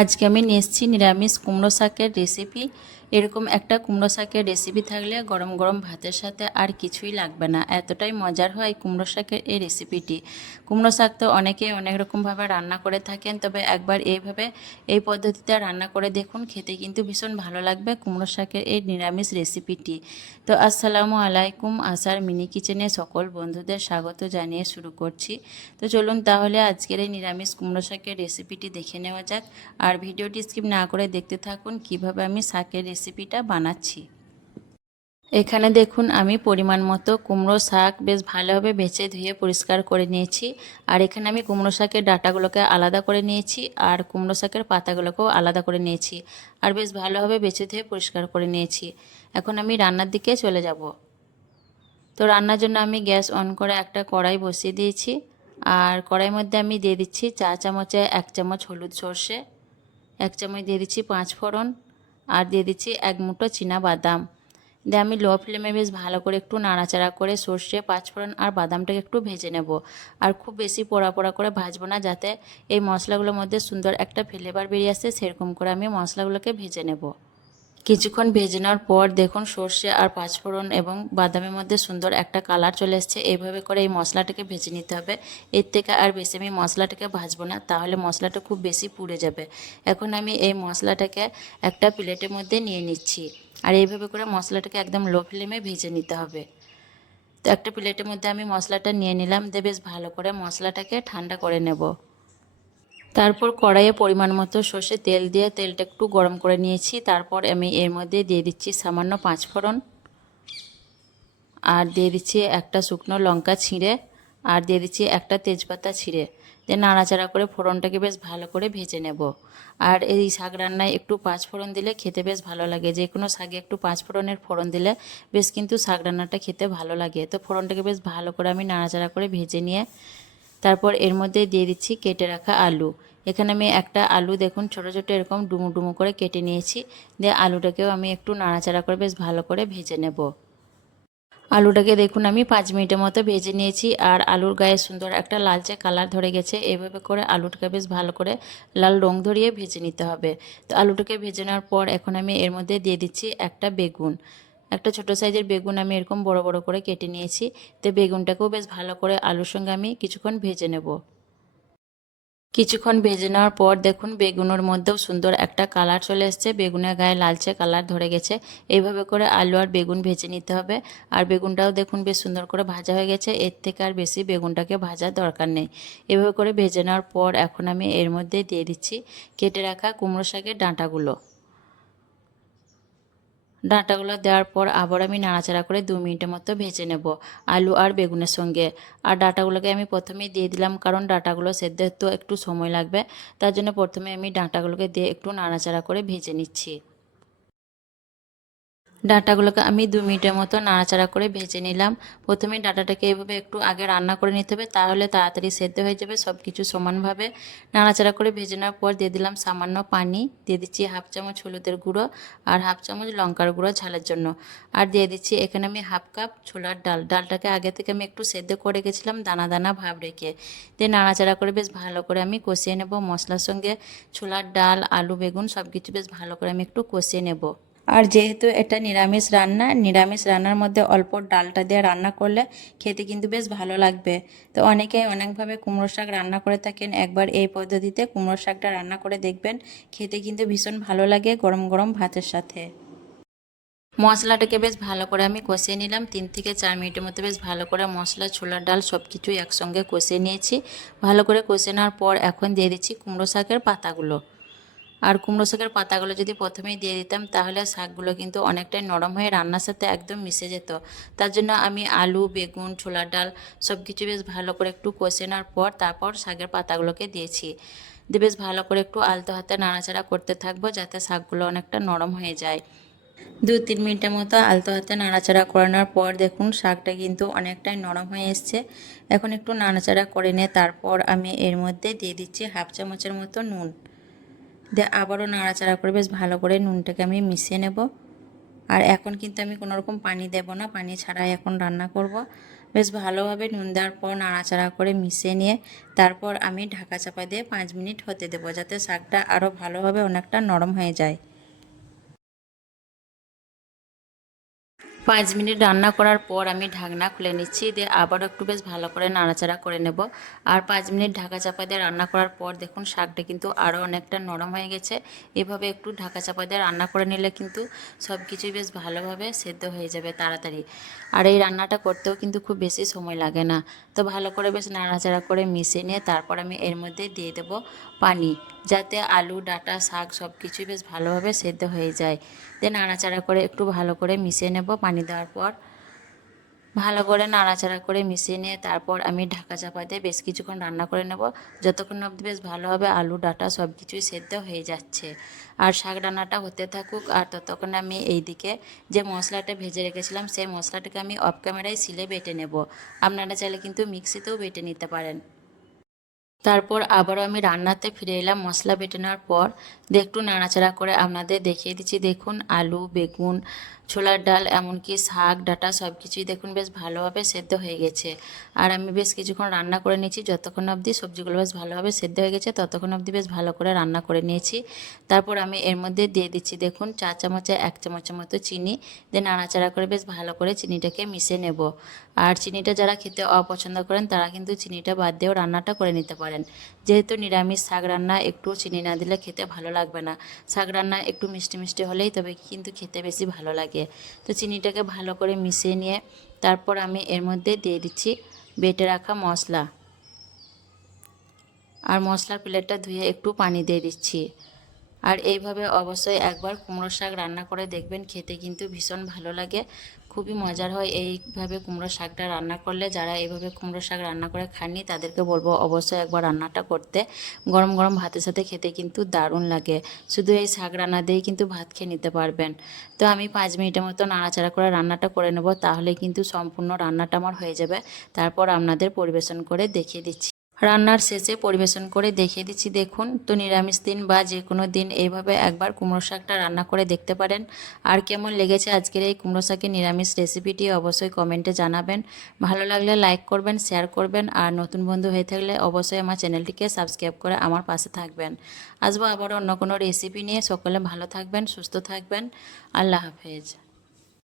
আজকে আমি নিয়ে এসেছি নিরামিষ কুমড়ো শাকের রেসিপি। এরকম একটা কুমড়ো শাকের রেসিপি থাকলে গরম গরম ভাতের সাথে আর কিছুই লাগবে না, এতটাই মজার হয় কুমড়ো শাকের এই রেসিপিটি। কুমড়ো শাক তো অনেকে অনেক রকমভাবে রান্না করে থাকেন, তবে একবার এইভাবে এই পদ্ধতিতে রান্না করে দেখুন, খেতে কিন্তু ভীষণ ভালো লাগবে কুমড়ো শাকের এই নিরামিষ রেসিপিটি। তো আসসালামু আলাইকুম, আশার মিনি কিচেনে সকল বন্ধুদের স্বাগত জানিয়ে শুরু করছি। তো চলুন তাহলে আজকের এই নিরামিষ কুমড়ো শাকের রেসিপিটি দেখে নেওয়া যাক। আর ভিডিওটি স্কিপ না করে দেখতে থাকুন কিভাবে আমি শাকের রেসিপিটা বানাচ্ছি। এখানে দেখুন আমি পরিমাণ মতো কুমড়ো শাক বেশ ভালোভাবে বেছে ধুয়ে পরিষ্কার করে নিয়েছি। আর এখানে আমি কুমড়ো শাকের ডাঁটাগুলোকে আলাদা করে নিয়েছি আর কুমড়ো শাকের পাতাগুলোকেও আলাদা করে নিয়েছি। আর বেশ ভালোভাবে বেছে ধুয়ে পরিষ্কার করে নিয়েছি। এখন আমি রান্নার দিকে চলে যাব। তো রান্নার জন্য আমি গ্যাস অন করে একটা কড়াই বসিয়ে দিয়েছি। আর কড়াইয়ের মধ্যে আমি দিয়ে দিচ্ছি চা চামচে 1 চামচ হলুদ সর্ষে, 1 চামচ দিয়ে দিচ্ছি 5 ফোড়ন, আর দিয়ে দিচ্ছি 1 মুঠো বাদাম। দিয়ে আমি লো ফ্লেমে বেশ ভালো করে একটু নাড়াচাড়া করে সর্ষে, 5 ফোড়ন আর বাদামটাকে একটু ভেজে নেব। আর খুব বেশি পোড়া পোড়া করে ভাজবো না, যাতে এই মশলাগুলোর মধ্যে সুন্দর একটা ফ্লেভার বেরিয়ে আসে, সেরকম করে আমি মশলাগুলোকে ভেজে নেব। কিছুক্ষণ ভেজে নেওয়ার পর দেখুন সর্ষে আর 5 ফোড়ন এবং বাদামের মধ্যে সুন্দর একটা কালার চলে এসছে। এইভাবে করে এই মশলাটাকে ভেজে নিতে হবে। এর থেকে আর বেশি আমি মশলাটাকে ভাজবো না, তাহলে মশলাটা খুব বেশি পুড়ে যাবে। এখন আমি এই মশলাটাকে একটা প্লেটের মধ্যে নিয়ে নিচ্ছি। আর এইভাবে করে মশলাটাকে একদম লো ফ্লেমে ভেজে নিতে হবে। তো একটা প্লেটের মধ্যে আমি মশলাটা নিয়ে নিলাম, দিয়ে বেশ ভালো করে মশলাটাকে ঠান্ডা করে নেব। তারপর কড়াইয়ে পরিমাণ মতো সর্ষে তেল দিয়ে তেলটা একটু গরম করে নিয়েছি। তারপর আমি এর মধ্যে দিয়ে দিচ্ছি সামান্য 5 ফোড়ন, আর দিয়ে দিচ্ছি একটা শুকনো লঙ্কা ছিঁড়ে, আর দিয়ে দিচ্ছি একটা তেজপাতা ছিঁড়ে। দিয়ে নাড়াচাড়া করে ফোড়নটাকে বেশ ভালো করে ভেজে নেব। আর এই শাক রান্নায় একটু 5 ফোড়ন দিলে খেতে বেশ ভালো লাগে। যে কোনো শাকে একটু 5 ফোড়নের ফোড়ন দিলে বেশ কিন্তু শাক রান্নাটা খেতে ভালো লাগে। তো ফোড়নটাকে বেশ ভালো করে আমি নাড়াচাড়া করে ভেজে নিয়ে তারপর এর মধ্যে দিয়ে দিচ্ছি কেটে রাখা আলু। এখানে আমি একটা আলু দেখুন ছোট ছোট এরকম ডুমো ডুমো করে কেটে নিয়েছি। দিয়ে আলুটাকেও আমি একটু নাড়াচাড়া করে বেশ ভালো করে ভেজে নেব। আলুটাকে দেখুন আমি 5 মিনিটের মতো ভেজে নিয়েছি। আর আলুর গায়ে সুন্দর একটা লালচে কালার ধরে গেছে। এভাবে করে আলুটাকে বেশ ভালো করে লাল রং ধরিয়ে ভেজে নিতে হবে। তো আলুটাকে ভেজে নেওয়ার পর এখন আমি এর মধ্যে দিয়ে দিচ্ছি একটা বেগুন। একটা ছোট সাইজের বেগুন আমি এরকম বড় বড় করে কেটে নিয়েছি। তো বেগুনটাকেও বেশ ভালো করে আলুর সঙ্গে আমি কিছুক্ষণ ভেজে নেব। কিছুক্ষণ ভেজে নেওয়ার পর দেখুন বেগুনের মধ্যেও সুন্দর একটা কালার চলে এসছে, বেগুনের গায়ে লালচে কালার ধরে গেছে। এইভাবে করে আলু আর বেগুন ভেজে নিতে হবে। আর বেগুনটাও দেখুন বেশ সুন্দর করে ভাজা হয়ে গেছে, এর থেকে আর বেশি বেগুনটাকে ভাজার দরকার নেই। এভাবে করে ভেজে নেওয়ার পর এখন আমি এর মধ্যে দিয়ে দিচ্ছি কেটে রাখা কুমড়ো শাকের ডাঁটাগুলো। ডাঁটাগুলো দেওয়ার পর আবার আমি নাড়াচাড়া করে 2 মিনিটের মতো ভেজে নেব আলু আর বেগুনের সঙ্গে। আর ডাঁটাগুলোকে আমি প্রথমেই দিয়ে দিলাম, কারণ ডাঁটাগুলো সেদ্ধ তো একটু সময় লাগবে। তার জন্য প্রথমে আমি ডাঁটাগুলোকে দিয়ে একটু নাড়াচাড়া করে ভেজে নিচ্ছি। ডাঁটাগুলোকে আমি 2 মিনিটের মতো নাড়াচাড়া করে ভেজে নিলাম। প্রথমে ডাঁটাটাকে এভাবে একটু আগে রান্না করে নিতে হবে, তাহলে তাড়াতাড়ি সেদ্ধ হয়ে যাবে। সব কিছু সমানভাবে নাড়াচাড়া করে ভেজে নেওয়ার পর দিয়ে দিলাম সামান্য পানি, দিয়ে দিচ্ছি 1/2 চামচ হলুদের গুঁড়ো আর 1/2 চামচ লঙ্কার গুঁড়ো ঝালের জন্য। আর দিয়ে দিচ্ছি এখানে আমি 1/2 কাপ ছোলার ডাল। ডালটাকে আগে থেকে আমি একটু সেদ্ধ করে গেছিলাম দানা দানা ভাব রেখে। দিয়ে নাড়াচাড়া করে বেশ ভালো করে আমি কষিয়ে নেব মশলার সঙ্গে। ছোলার ডাল, আলু, বেগুন সব কিছু বেশ ভালো করে আমি একটু কষিয়ে নেব। আর যেহেতু এটা নিরামিষ রান্না, নিরামিষ রান্নার মধ্যে অল্প ডালটা দিয়ে রান্না করলে খেতে কিন্তু বেশ ভালো লাগবে। তো অনেকেই অনেকভাবে কুমড়ো শাক রান্না করে থাকেন, একবার এই পদ্ধতিতে কুমড়ো শাকটা রান্না করে দেখবেন, খেতে কিন্তু ভীষণ ভালো লাগে গরম গরম ভাতের সাথে। মশলাটাকে বেশ ভালো করে আমি কষিয়ে নিলাম। 3 থেকে 4 মিনিটের মধ্যে বেশ ভালো করে মশলা, ছোলার ডাল সব কিছুই একসঙ্গে কষিয়ে নিয়েছি। ভালো করে কষিয়ে নেওয়ার পর এখন দিয়ে দিচ্ছি কুমড়ো শাকের পাতাগুলো। আর কুমড়ো শাকের পাতাগুলো যদি প্রথমেই দিয়ে দিতাম, তাহলে শাকগুলো কিন্তু অনেকটাই নরম হয়ে রান্নার সাথে একদম মিশে যেত। তার জন্য আমি আলু, বেগুন, ছোলার ডাল সব কিছু বেশ ভালো করে একটু কষে নেওয়ার পর তারপর শাকের পাতাগুলোকে দিয়েছি। দিয়ে বেশ ভালো করে একটু আলতো হাতে নাড়াচাড়া করতে থাকবো, যাতে শাকগুলো অনেকটা নরম হয়ে যায়। 2-3 মিনিটের মতো আলতো হাতে নাড়াচাড়া করানোর পর দেখুন শাকটা কিন্তু অনেকটাই নরম হয়ে এসছে। এখন একটু নাড়াচাড়া করে নিয়ে তারপর আমি এর মধ্যে দিয়ে দিচ্ছি 1/2 চামচের মতো নুন। দিয়ে আবারও নাড়াচাড়া করে বেশ ভালো করে নুনটাকে আমি মিশিয়ে নেব। আর এখন কিন্তু আমি কোনো রকম পানি দেব না, পানি ছাড়াই এখন রান্না করব। বেশ ভালোভাবে নুন দেওয়ার পর নাড়াচাড়া করে মিশিয়ে নিয়ে তারপর আমি ঢাকা চাপা দিয়ে 5 মিনিট হতে দেবো, যাতে শাকটা আরও ভালোভাবে অনেকটা নরম হয়ে যায়। 5 মিনিট রান্না করার পর আমি ঢাকনা খুলে নিচ্ছি, দিয়ে আবারও একটু বেশ ভালো করে নাড়াচাড়া করে নেব। আর 5 মিনিট ঢাকা চাপা দিয়ে রান্না করার পর দেখুন শাকটা কিন্তু আরও অনেকটা নরম হয়ে গেছে। এভাবে একটু ঢাকা চাপা দিয়ে রান্না করে নিলে কিন্তু সব কিছুই বেশ ভালোভাবে সেদ্ধ হয়ে যাবে তাড়াতাড়ি। আর এই রান্নাটা করতেও কিন্তু খুব বেশি সময় লাগে না। তো ভালো করে বেশ নাড়াচাড়া করে মিশিয়ে নিয়ে তারপর আমি এর মধ্যে দিয়ে দেব পানি, যাতে আলু ডাঁটা শাক সব কিছুই বেশ ভালোভাবে সেদ্ধ হয়ে যায়। দিয়ে নাড়াচাড়া করে একটু ভালো করে মিশিয়ে নেব। পানি দেওয়ার পর ভালো করে নাড়াচাড়া করে মিশিয়ে নিয়ে তারপর আমি ঢাকা চাপা দিয়ে বেশ কিছুক্ষণ রান্না করে নেব, যতক্ষণ অবধি বেশ ভালোভাবে আলু ডাঁটা সব কিছুই সেদ্ধ হয়ে যাচ্ছে। আর শাক রান্নাটা হতে থাকুক, আর ততক্ষণ আমি এইদিকে যে মশলাটা ভেজে রেখেছিলাম সেই মশলাটাকে আমি অফ ক্যামেরায় শিলে বেটে নেব। আপনারা চাইলে কিন্তু মিক্সিতেও বেটে নিতে পারেন। তারপর আবারও আমি রান্নাতে ফিরে এলাম মশলা বেটে নেওয়ার পর। দিয়ে একটু নাড়াচাড়া করে আপনাদের দেখিয়ে দিচ্ছি, দেখুন আলু বেগুন ছোলার ডাল এমনকি শাক ডাঁটা সব কিছুই দেখুন বেশ ভালোভাবে সেদ্ধ হয়ে গেছে। আর আমি বেশ কিছুক্ষণ রান্না করে নিয়েছি, যতক্ষণ অবধি সবজিগুলো বেশ ভালোভাবে সেদ্ধ হয়ে গেছে ততক্ষণ অবধি বেশ ভালো করে রান্না করে নিয়েছি। তারপর আমি এর মধ্যে দিয়ে দিচ্ছি দেখুন 4 চামচে 1 চামচের মতো চিনি, দিয়ে নাড়াচাড়া করে বেশ ভালো করে চিনিটাকে মিশিয়ে নেব। আর চিনিটা যারা খেতে অপছন্দ করেন তারা কিন্তু চিনিটা বাদ দিয়েও রান্নাটা করে নিতে পারেন। যেহেতু নিরামিষ শাক রান্না একটু চিনি না দিলে খেতে ভালো লাগবে না। শাক রান্না একটু মিষ্টি মিষ্টি হলেই তবে কিন্তু খেতে বেশি ভালো লাগে। তো চিনিটাকে ভালো করে মিশিয়ে নিয়ে তারপর আমি এর মধ্যে দিয়ে দিচ্ছি বেটে রাখা মশলা। আর মশলার প্লেটটা ধুয়ে একটু পানি দিয়ে দিচ্ছি। আর এইভাবে অবশ্যই একবার কুমড়ো শাক রান্না করে দেখবেন, খেতে কিন্তু ভীষণ ভালো লাগে, খুবই মজার হয়। এইভাবে কুমড়ো শাকটা রান্না করলে যারা এইভাবে কুমড়ো শাক রান্না করে খাননি তাদেরকে বলবো অবশ্যই একবার রান্নাটা করতে। গরম গরম ভাতের সাথে খেতে কিন্তু দারুণ লাগে। শুধু এই শাক রান্না দিয়েই কিন্তু ভাত খেয়ে নিতে পারবেন। তো আমি 5 মিনিটের মতো নাড়াচাড়া করে রান্নাটা করে নেব, তাহলে কিন্তু সম্পূর্ণ রান্নাটা আমার হয়ে যাবে। তারপর আপনাদের পরিবেশন করে দেখিয়ে দিচ্ছি। রান্নার শেষে পরিবেশন করে দেখিয়ে দিচ্ছি দেখুন। তো নিরামিষ দিন বা যে কোনো দিন এইভাবে একবার কুমড়ো শাকটা রান্না করে দেখতে পারেন। আর কেমন লেগেছে আজকের এই কুমড়ো শাকের নিরামিষ রেসিপিটি অবশ্যই কমেন্টে জানাবেন। ভালো লাগলে লাইক করবেন, শেয়ার করবেন, আর নতুন বন্ধু হয়ে থাকলে অবশ্যই আমার চ্যানেলটিকে সাবস্ক্রাইব করে আমার পাশে থাকবেন। আসবো আবার অন্য কোনো রেসিপি নিয়ে। সকলে ভালো থাকবেন, সুস্থ থাকবেন। আল্লাহ হাফেজ।